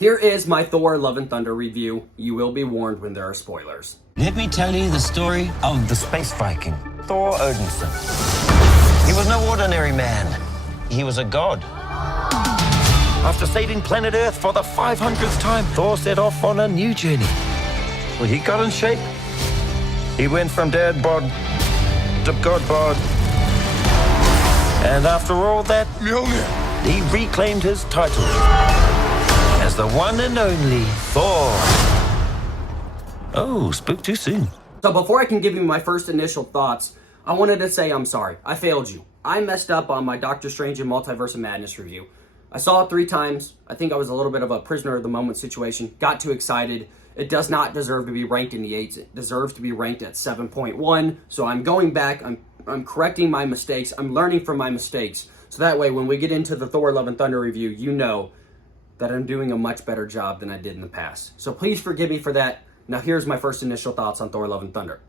Here is my Thor Love and Thunder review. You will be warned when there are spoilers. Let me tell you the story of the space Viking, Thor Odinson. He was no ordinary man. He was a god. After saving planet Earth for the 500th time, Thor set off on a new journey. Well, he got in shape. He went from dad bod to god bod. And after all that, he reclaimed his title as the one and only Thor. Oh, spoke too soon. So before I can give you my first initial thoughts, I wanted to say I'm sorry. I failed you. I messed up on my Doctor Strange and Multiverse of Madness review. I saw it 3 times. I think I was a little bit of a prisoner of the moment situation. Got too excited. It does not deserve to be ranked in the 8s. It deserves to be ranked at 7.1. So I'm going back. I'm correcting my mistakes. I'm learning from my mistakes. So that way, when we get into the Thor Love and Thunder review, you know that I'm doing a much better job than I did in the past. So please forgive me for that. Now here's my first initial thoughts on Thor Love and Thunder.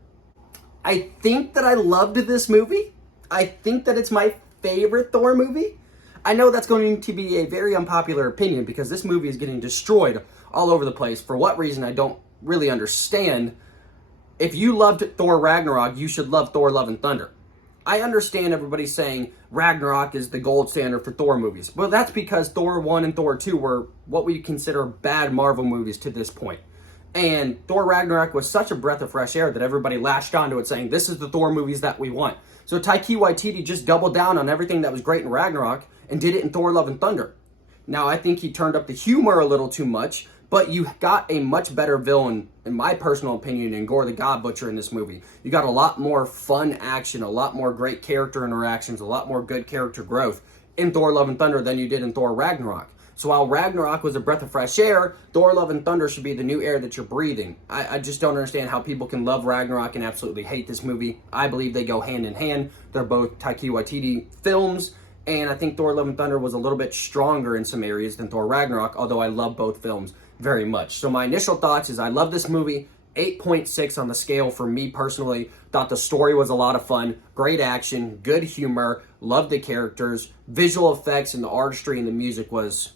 I think that I loved this movie. I think that it's my favorite Thor movie. I know that's going to be a very unpopular opinion because this movie is getting destroyed all over the place. For what reason, I don't really understand. If you loved Thor Ragnarok, you should love Thor Love and Thunder. I understand everybody saying Ragnarok is the gold standard for Thor movies. Well, that's because Thor 1 and Thor 2 were what we consider bad Marvel movies to this point. And Thor Ragnarok was such a breath of fresh air that everybody latched onto it saying, this is the Thor movies that we want. So Taika Waititi just doubled down on everything that was great in Ragnarok and did it in Thor Love and Thunder. Now, I think he turned up the humor a little too much, but you got a much better villain, in my personal opinion, in Gore the God Butcher in this movie. You got a lot more fun action, a lot more great character interactions, a lot more good character growth in Thor Love and Thunder than you did in Thor Ragnarok. So while Ragnarok was a breath of fresh air, Thor Love and Thunder should be the new air that you're breathing. I just don't understand how people can love Ragnarok and absolutely hate this movie. I believe they go hand in hand. They're both Taika Waititi films, and I think Thor Love and Thunder was a little bit stronger in some areas than Thor Ragnarok, although I love both films very much. So my initial thoughts is I love this movie. 8.6 on the scale for me personally. Thought the story was a lot of fun, great action, good humor, loved the characters, visual effects, and the artistry and the music was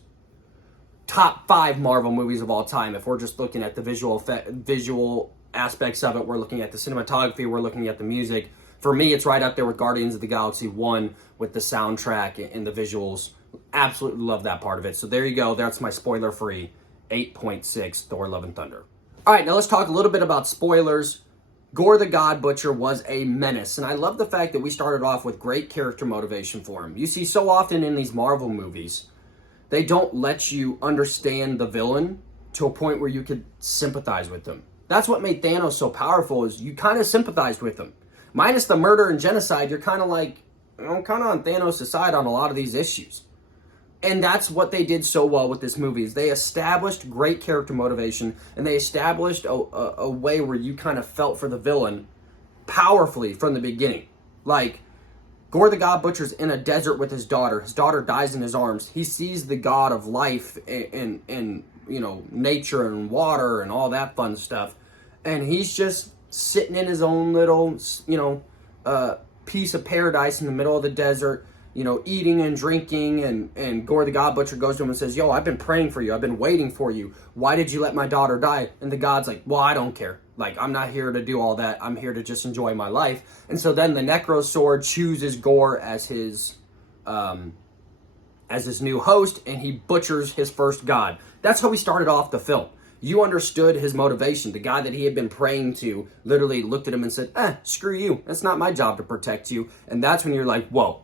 top 5 Marvel movies of all time. If we're just looking at the visual aspects of it, we're looking at the cinematography, we're looking at the music. For me, it's right up there with Guardians of the Galaxy 1 with the soundtrack and the visuals. Absolutely love that part of it. So there you go. That's my spoiler-free 8.6 Thor Love and Thunder. All right, now let's talk a little bit about spoilers. Gore the God Butcher was a menace, and I love the fact that we started off with great character motivation for him. You see so often in these Marvel movies, they don't let you understand the villain to a point where you could sympathize with them. That's what made Thanos so powerful, is you kind of sympathized with him. Minus the murder and genocide, you're kind of like, I'm kind of on Thanos' side on a lot of these issues. And that's what they did so well with this movie, is they established great character motivation, and they established a way where you kind of felt for the villain powerfully from the beginning. Like, Gore the God Butcher's in a desert with his daughter. His daughter dies in his arms. He sees the god of life and you know, nature and water and all that fun stuff. And he's just sitting in his own little, you know, piece of paradise in the middle of the desert, you know, eating and drinking. And Gore the God Butcher goes to him and says, yo, I've been praying for you. I've been waiting for you. Why did you let my daughter die? And the god's like, well, I don't care. Like, I'm not here to do all that. I'm here to just enjoy my life. And so then the Necro Sword chooses Gore as his new host, and he butchers his first god. That's how we started off the film. You understood his motivation. The guy that he had been praying to literally looked at him and said, screw you. It's not my job to protect you. And that's when you're like, whoa,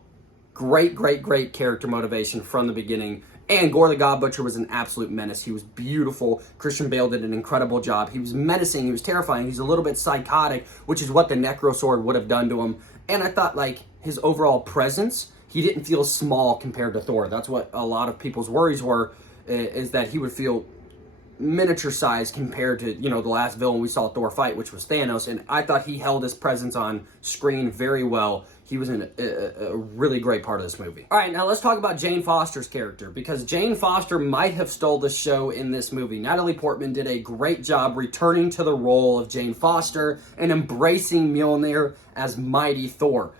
great, great, great character motivation from the beginning. And Gore the God Butcher was an absolute menace. He was beautiful. Christian Bale did an incredible job. He was menacing. He was terrifying. He's a little bit psychotic, which is what the Necro Sword would have done to him. And I thought, like, his overall presence, he didn't feel small compared to Thor. That's what a lot of people's worries were, is that he would feel miniature size compared to, you know, the last villain we saw Thor fight, which was Thanos. And I thought he held his presence on screen very well. He was in a really great part of this movie. All right, now let's talk about Jane Foster's character, because Jane Foster might have stole the show in this movie. Natalie Portman did a great job returning to the role of Jane Foster and embracing Mjolnir as Mighty Thor.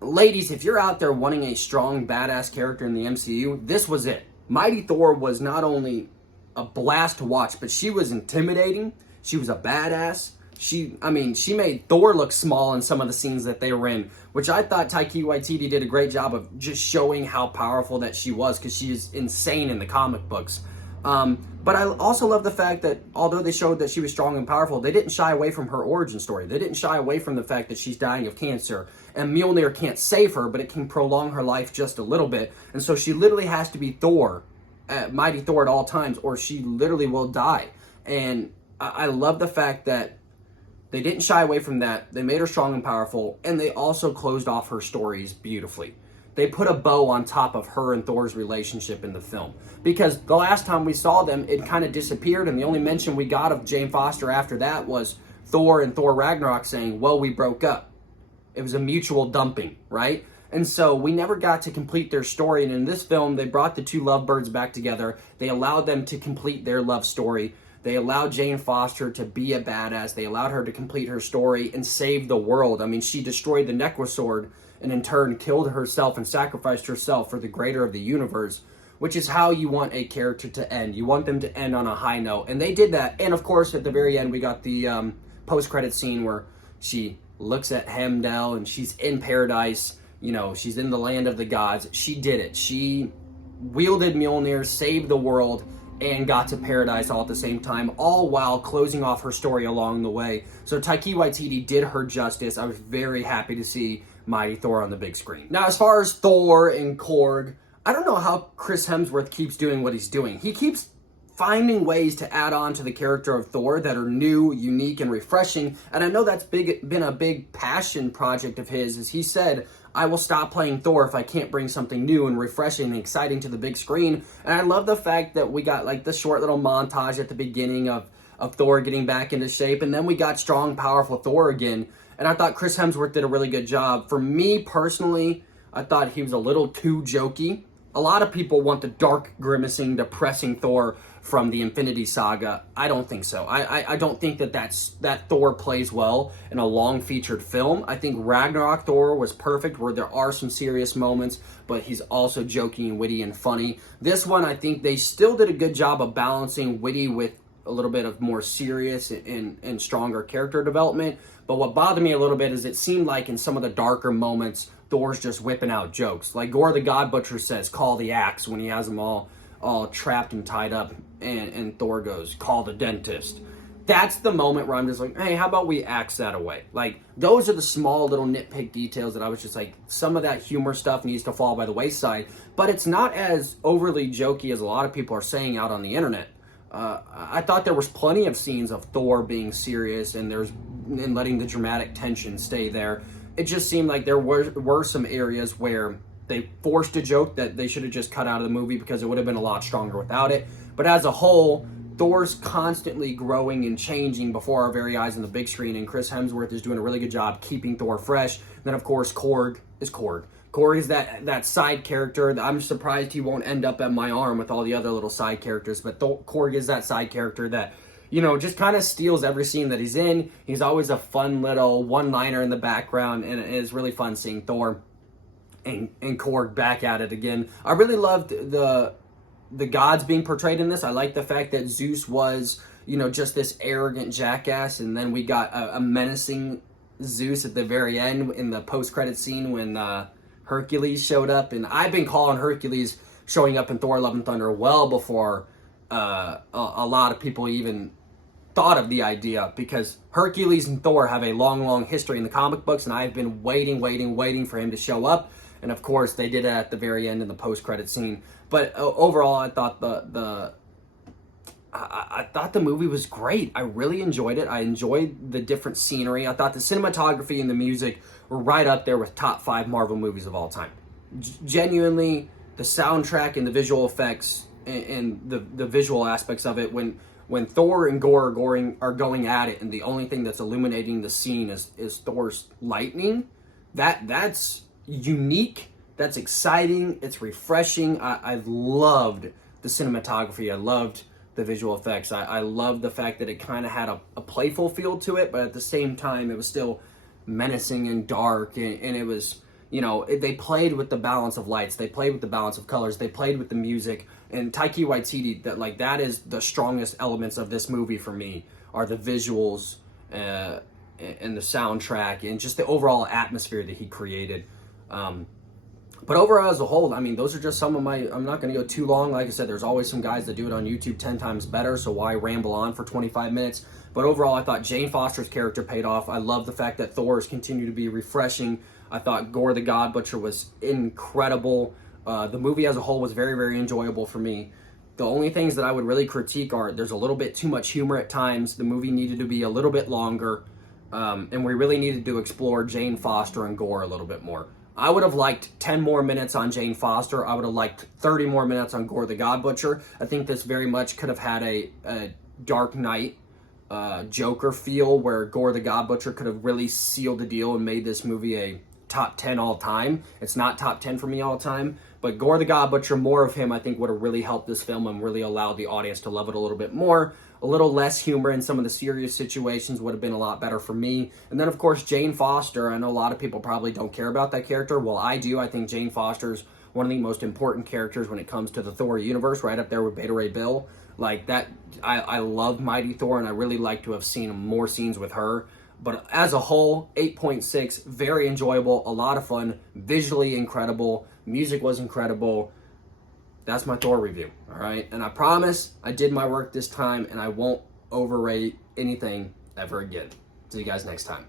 Ladies, if you're out there wanting a strong, badass character in the MCU, this was it. Mighty Thor was not only a blast to watch, but she was intimidating. She was a badass. She made Thor look small in some of the scenes that they were in, which I thought Taika Waititi did a great job of just showing how powerful that she was, because she is insane in the comic books. But I also love the fact that although they showed that she was strong and powerful, they didn't shy away from her origin story. They didn't shy away from the fact that she's dying of cancer, and Mjolnir can't save her, but it can prolong her life just a little bit. And so she literally has to be Thor, Mighty Thor at all times, or she literally will die. And I love the fact that they didn't shy away from that. They made her strong and powerful, and they also closed off her stories beautifully. They put a bow on top of her and Thor's relationship in the film. Because the last time we saw them, it kind of disappeared, and the only mention we got of Jane Foster after that was Thor and Thor Ragnarok saying, well, we broke up. It was a mutual dumping, right? And so we never got to complete their story, and in this film, they brought the two lovebirds back together. They allowed them to complete their love story. They allowed Jane Foster to be a badass. They allowed her to complete her story and save the world. I mean, she destroyed the Necrosword and in turn killed herself and sacrificed herself for the greater of the universe, which is how you want a character to end. You want them to end on a high note, and they did that. And of course, at the very end, we got the post-credit scene where she looks at Heimdall and she's in paradise. You know, she's in the land of the gods. She did it. She wielded Mjolnir, saved the world, and got to paradise all at the same time, all while closing off her story along the way. So Taika Waititi did her justice. I was very happy to see Mighty Thor on the big screen. Now, as far as Thor and Korg, I don't know how Chris Hemsworth keeps doing what he's doing. He keeps finding ways to add on to the character of Thor that are new, unique, and refreshing. And I know that's been a big passion project of his. As he said, I will stop playing Thor if I can't bring something new and refreshing and exciting to the big screen. And I love the fact that we got like the short little montage at the beginning of Thor getting back into shape. And then we got strong, powerful Thor again. And I thought Chris Hemsworth did a really good job. For me personally, I thought he was a little too jokey. A lot of people want the dark, grimacing, depressing Thor from the Infinity Saga. I don't think so. I don't think that Thor plays well in a long featured film. I think Ragnarok Thor was perfect, where there are some serious moments, but he's also jokey and witty and funny. This one, I think they still did a good job of balancing witty with a little bit of more serious and stronger character development. But what bothered me a little bit is it seemed like in some of the darker moments, Thor's just whipping out jokes. Like Gore the God Butcher says, call the axe, when he has them all trapped and tied up, and Thor goes, call the dentist. That's the moment where I'm just like, hey, how about we axe that away? Like, those are the small little nitpick details that I was just like, some of that humor stuff needs to fall by the wayside, but it's not as overly jokey as a lot of people are saying out on the internet. I thought there was plenty of scenes of Thor being serious and letting the dramatic tension stay there. It just seemed like there were some areas where they forced a joke that they should have just cut out of the movie because it would have been a lot stronger without it. But as a whole, Thor's constantly growing and changing before our very eyes on the big screen, and Chris Hemsworth is doing a really good job keeping Thor fresh. Then, of course, Korg is Korg. Korg is that side character. I'm surprised he won't end up at my arm with all the other little side characters, but Korg is that side character that, you know, just kind of steals every scene that he's in. He's always a fun little one-liner in the background, and it is really fun seeing Thor and Korg back at it again. I really loved the gods being portrayed in this. I like the fact that Zeus was, you know, just this arrogant jackass, and then we got a menacing Zeus at the very end in the post-credit scene when Hercules showed up. And I've been calling Hercules showing up in Thor Love and Thunder well before a lot of people even thought of the idea, because Hercules and Thor have a long history in the comic books, and I've been waiting for him to show up. And of course, they did it at the very end in the post-credit scene. But overall, I thought I thought the movie was great. I really enjoyed it. I enjoyed the different scenery. I thought the cinematography and the music were right up there with top 5 Marvel movies of all time. Genuinely, the soundtrack and the visual effects and the visual aspects of it, when Thor and Gore are going at it, and the only thing that's illuminating the scene is Thor's lightning, that's unique, that's exciting, it's refreshing. I loved the cinematography, I loved the visual effects, I loved the fact that it kind of had a playful feel to it, but at the same time it was still menacing and dark, and it was, You know, they played with the balance of lights, they played with the balance of colors, they played with the music, and Taika Waititi, that is the strongest elements of this movie for me, are the visuals and the soundtrack and just the overall atmosphere that he created. But overall, as a whole, I mean, those are just some of my, I'm not going to go too long. Like I said, there's always some guys that do it on YouTube 10 times better, so why ramble on for 25 minutes? But overall, I thought Jane Foster's character paid off. I love the fact that Thor's continue to be refreshing. I thought Gore the God Butcher was incredible. The movie as a whole was very, very enjoyable for me. The only things that I would really critique are there's a little bit too much humor at times. The movie needed to be a little bit longer, and we really needed to explore Jane Foster and Gore a little bit more. I would have liked 10 more minutes on Jane Foster. I would have liked 30 more minutes on Gore the God Butcher. I think this very much could have had a Dark Knight Joker feel, where Gore the God Butcher could have really sealed the deal and made this movie a top 10 all time. It's not top 10 for me all time, but Gore the God Butcher, more of him, I think would have really helped this film and really allowed the audience to love it a little bit more. A little less humor in some of the serious situations would have been a lot better for me. And then, of course, Jane Foster. I know a lot of people probably don't care about that character. Well, I do. I think Jane Foster's one of the most important characters when it comes to the Thor universe, right up there with Beta Ray Bill. Like that, I love Mighty Thor, and I really like to have seen more scenes with her. But as a whole, 8.6, very enjoyable, a lot of fun, visually incredible, music was incredible. That's my Thor review, all right? And I promise I did my work this time, and I won't overrate anything ever again. See you guys next time.